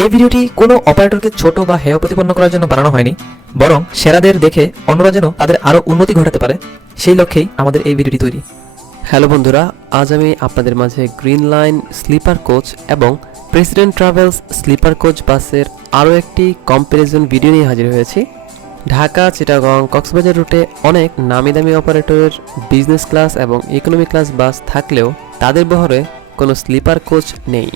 এই ভিডিওটি কোনো অপারেটরকে ছোট বা হেয় প্রতিপন্ন করার জন্য বানানো হয়নি, বরং সেরাদের দেখে অন্যরা যেন তাদের আরও উন্নতি ঘটাতে পারে সেই লক্ষ্যেই আমাদের এই ভিডিওটি তৈরি। হ্যালো বন্ধুরা, আজ আমি আপনাদের মাঝে গ্রিন লাইন স্লিপার কোচ এবং প্রেসিডেন্ট ট্রাভেলস স্লিপার কোচ বাসের আরও একটি কম্প্যারিজন ভিডিও নিয়ে হাজির হয়েছি। ঢাকা, চিটাগং, কক্সবাজার রুটে অনেক নামি দামি অপারেটরের বিজনেস ক্লাস এবং ইকোনমি ক্লাস বাস থাকলেও তাদের বহরে কোনো স্লিপার কোচ নেই।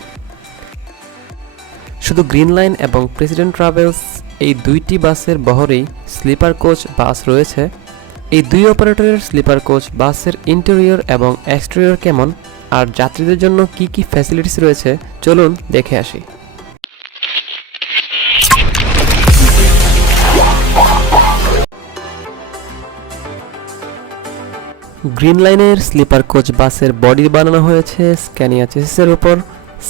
শুধু গ্রিন লাইন এবং প্রেসিডেন্ট ট্রাভেলস এই দুইটি বাসের বহরেই স্লিপার কোচ বাস রয়েছে। এই দুই অপারেটরের স্লিপার কোচ বাসের ইন্টেরিয়র এবং এক্সটেরিয়র কেমন, আর যাত্রীদের জন্য কি কি ফ্যাসিলিটিস রয়েছে, চলুন দেখে আসি। গ্রিন লাইনের স্লিপার কোচ বাসের বডি বানানো হয়েছে স্ক্যানিয়া চেসিসের উপর।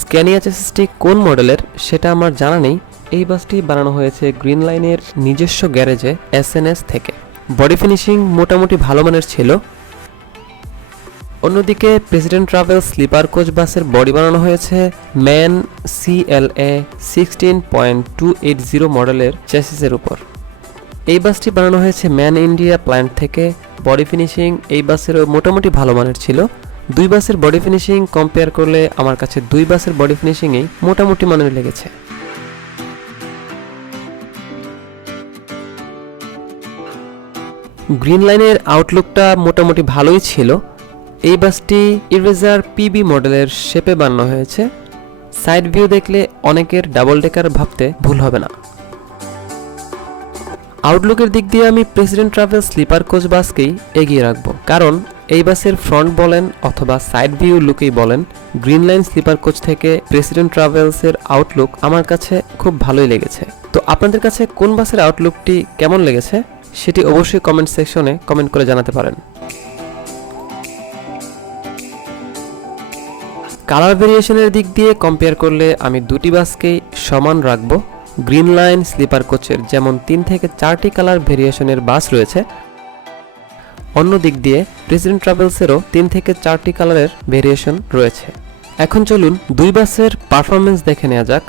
স্ক্যানিয়া চেসিসটি কোন মডেলের সেটা আমার জানা নেই। এই বাসটি বানানো হয়েছে গ্রিন লাইনের নিজস্ব গ্যারেজে SNS থেকে। বডি ফিনিশিং মোটামুটি ভালো মানের ছিল। অন্যদিকে প্রেসিডেন্ট ট্রাভেল স্লিপার কোচ বাসের বডি বানানো হয়েছে ম্যান CLA 16.280 মডেলের চেসিসের উপর। এই বাসটি বানানো হয়েছে ম্যান ইন্ডিয়া প্ল্যান্ট থেকে। বডি ফিনিশিং এই বাসেরও মোটামুটি ভালো মানের ছিল। দুই বাসের বডি ফিনিশিং কম্পেয়ার করলে আমার কাছে দুই বাসের বডি ফিনিশিংই মোটামুটি মানের লেগেছে। গ্রিন লাইনের আউটলুকটা মোটামুটি ভালোই ছিল। এই বাসটি ইরেজার PB মডেলের শেপে বানানো হয়েছে। সাইড ভিউ দেখলে অনেকের ডাবল ডেকার ভাবতে ভুল হবে না। আউটলুকের দিক দিয়ে আমি প্রেসিডেন্ট ট্রাভেল স্লিপার কোচ বাসকেই এগিয়ে রাখবো, কারণ এই বাসের ফ্রন্ট বলেন অথবা সাইড ভিউ লুকেই বলেন, গ্রিন লাইন স্লিপার কোচ থেকে প্রেসিডেন্ট ট্রাভেলসের আউটলুক আমার কাছে খুব ভালোই লেগেছে। তো আপনাদের কাছে কোন বাসের আউটলুকটি কেমন লেগেছে সেটি অবশ্যই কমেন্ট সেকশনে কমেন্ট করে জানাতে পারেন। কালার ভেরিয়েশনের দিক দিয়ে কম্পেয়ার করলে আমি দুটি বাসকেই সমান রাখবো। গ্রিন লাইন স্লিপার কোচের যেমন 3 থেকে 4টি কালার ভেরিয়েশনের বাস রয়েছে, অন্য দিক দিয়ে প্রেসিডেন্ট ট্রাভেলসেরও 3 থেকে 4টি কালারের ভেরিয়েশন রয়েছে। এখন চলুন দুই বাসের পারফরমেন্স দেখে নেওয়া যাক।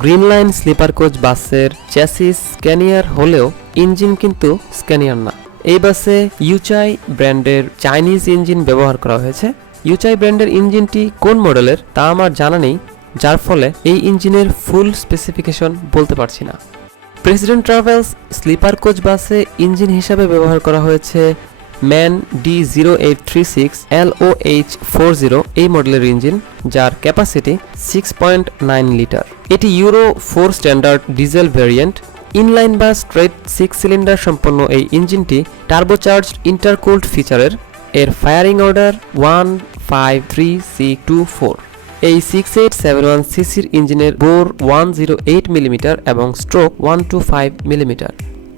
গ্রিন লাইন স্লিপার কোচ বাসের চ্যাসিস স্ক্যানিয়ার হলেও ইঞ্জিন কিন্তু স্ক্যানিয়ার না। এই বাসে ইউচাই ব্র্যান্ডের চাইনিজ ইঞ্জিন ব্যবহার করা হয়েছে। ইউচাই ব্র্যান্ডের ইঞ্জিনটি কোন মডেলের তা আমার জানা নেই, যার ফলে এই ইঞ্জিনের ফুল স্পেসিফিকেশন বলতে পারছি না। প্রেসিডেন্ট ট্রাভেলস স্লিপার কোচ বাসে ইঞ্জিন হিসাবে ব্যবহার করা হয়েছে ম্যান D0836 LOH40 এই মডেলের ইঞ্জিন, যার ক্যাপাসিটি 6.9 লিটার। এটি euro 4 standard diesel variant. Inline বা স্ট্রেট 6 সিলিন্ডার সম্পন্ন এই ইঞ্জিনটি টার্বোচার্জড ইন্টারকুলড ফিচারের। এর ফায়ারিং অর্ডার 153C24। এই 6871 সিসির ইঞ্জিনের বোর 108 মিলিমিটার এবং স্ট্রোক 125 মিলিমিটার।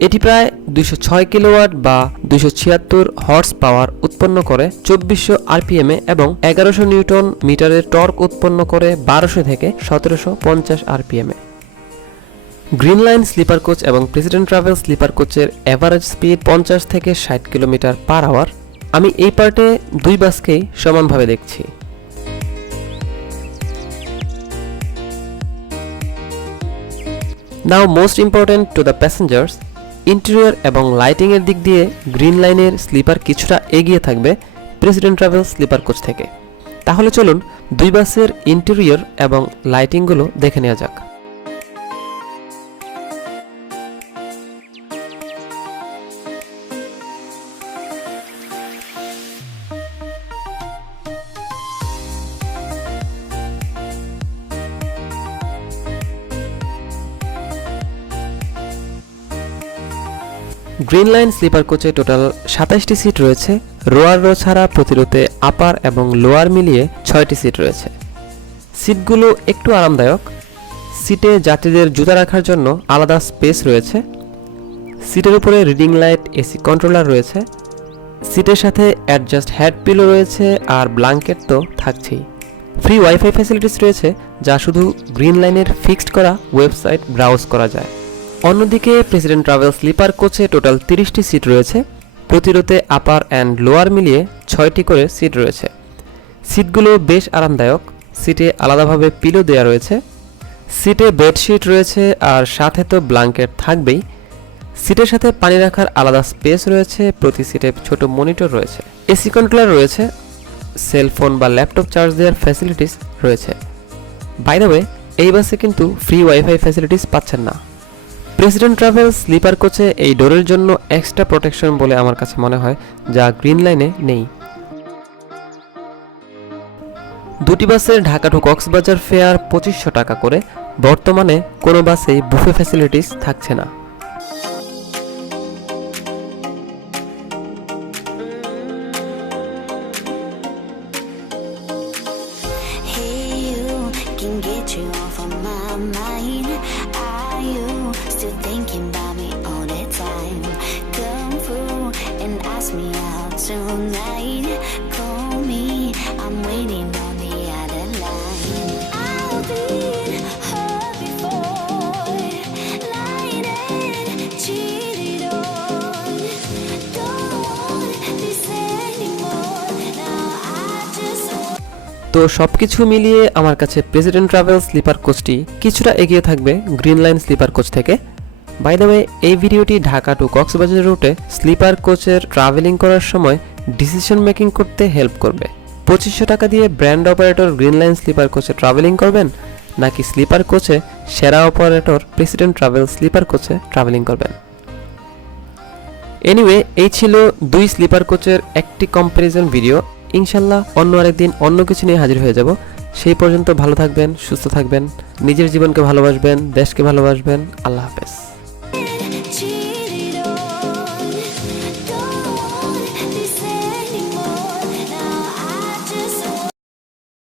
এটি প্রায় 206 কিলোওয়াট বা 276 হর্স পাওয়ার উৎপন্ন করে 2400 RPM এ এবং 1100 নিউটন মিটারের টর্ক উৎপন্ন করে 1200 থেকে 1750 RPM এ। গ্রিন লাইন স্লিপার কোচ এবং প্রেসিডেন্ট ট্রাভেল স্লিপার কোচের এভারেজ স্পিড 50 থেকে 60 কিলোমিটার পার আওয়ার। আমি এই পার্টে দুই বাসকেই সমানভাবে দেখছি। Now most important to the passengers, interior এবং লাইটিং এর দিক দিয়ে গ্রিন লাইনের স্লিপার কিছুটা এগিয়ে থাকবে প্রেসিডেন্ট ট্রাভেল স্লিপার কোচ থেকে। তাহলে চলুন দুই বাসের ইন্টেরিয়র এবং লাইটিংগুলো দেখে নেওয়া যাক। গ্রিন লাইন স্লিপার কোচে টোটাল 27টি সিট রয়েছে। রোয়ার রো ছাড়া প্রতিরোধে আপার এবং লোয়ার মিলিয়ে 6টি সিট রয়েছে। সিটগুলো একটু আরামদায়ক। সিটে যাত্রীদের জুতা রাখার জন্য আলাদা স্পেস রয়েছে। সিটের উপরে রিডিং লাইট, AC কন্ট্রোলার রয়েছে। সিটের সাথে অ্যাডজাস্ট হেড পিলো রয়েছে, আর ব্ল্যাঙ্কেট তো থাকছেই। ফ্রি ওয়াইফাই ফ্যাসিলিটিস রয়েছে, যা শুধু গ্রিন লাইনের ফিক্সড করা ওয়েবসাইট ব্রাউজ করা যায়। অন্যদিকে প্রেসিডেন্ট ট্রাভেল স্লিপার কোচে টোটাল 30টি সিট রয়েছে। প্রতিরোধে আপার অ্যান্ড লোয়ার মিলিয়ে 6টি করে সিট রয়েছে। সিটগুলো বেশ আরামদায়ক। সিটে আলাদাভাবে পিলো দেওয়া রয়েছে, সিটে বেডশিট রয়েছে, আর সাথে তো ব্ল্যাঙ্কেট থাকবেই। সিটের সাথে পানি রাখার আলাদা স্পেস রয়েছে, প্রতি সিটে ছোট মনিটর রয়েছে, এসি কন্ট্রোলার রয়েছে, সেলফোন বা ল্যাপটপ চার্জ দেওয়ার ফ্যাসিলিটিস রয়েছে। বাই দ্য ওয়ে, এই বাসে কিন্তু ফ্রি ওয়াইফাই ফ্যাসিলিটিস পাচ্ছেন না। প্রেসিডেন্ট ট্রাভেল স্লিপার কোচে এই ডোরের জন্য এক্সট্রা প্রোটেকশন বলে আমার কাছে মনে হয়, যা গ্রিন লাইনে নেই। দুটি বাসের ঢাকা টু কক্সবাজার ফেয়ার 2500 টাকা করে। বর্তমানে কোনো বাসেই বুফে ফ্যাসিলিটিস থাকছে না। Hey, you can get you off of my mind. Are you still thinking about me all the time? Come through and ask me out tonight. Call me, I'm waiting on the other line. I've been hurt before, lied and cheated on. Don't want this anymore. Now I just want. তো সবকিছু মিলিয়ে আমার কাছে president Travel sleeper কোচটি কিছুটা এগিয়ে থাকবে green Line sleeper coach থেকে। By the way, এই ভিডিওটি ঢাকা টু কক্সবাজার রুটে স্লিপার কোচের ট্রাভেলিং করার সময় ডিসিশন মেকিং করতে হেল্প করবে। 2500 টাকা দিয়ে brand operator Green Line sleeper কোচে ট্রাভেলিং করবেন, নাকি স্লিপার কোচে সেরা অপারেটর প্রেসিডেন্ট ট্রাভেল স্লিপার কোচে ট্রাভেলিং করবেন। এনিওয়ে, এই ছিল দুই স্লিপার কোচের একটি কম্প্যারিজন ভিডিও। ইনশাল্লাহ অন্য আরেকদিন অন্য কিছু নিয়ে হাজির হয়ে যাব। সেই পর্যন্ত ভালো থাকবেন, সুস্থ থাকবেন, নিজের জীবনকে ভালোবাসবেন, দেশকে ভালোবাসবেন। আল্লাহ হাফেজ।